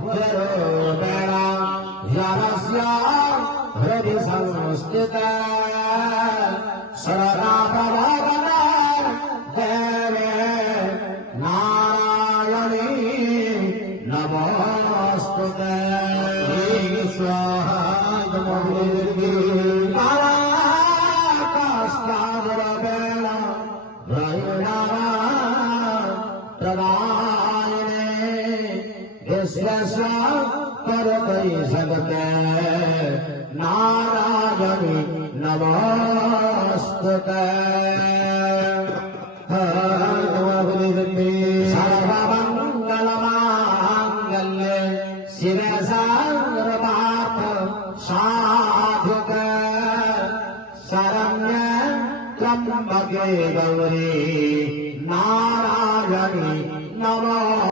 बुद्धिरूपेण यस्य हृदि संस्थिता शरणाप्रभवना देवे नारायणी नमोस्तुते स्वाहा कास्तादुरपेण प्रदायिने विश्वस्य परतै जगते नारायणी नमोस्तुते सर्वमङ्गलमाङ्गल्ये शिवे सर्वार्थ साधुके शरण्ये त्र्यम्बके गौरी नारायणी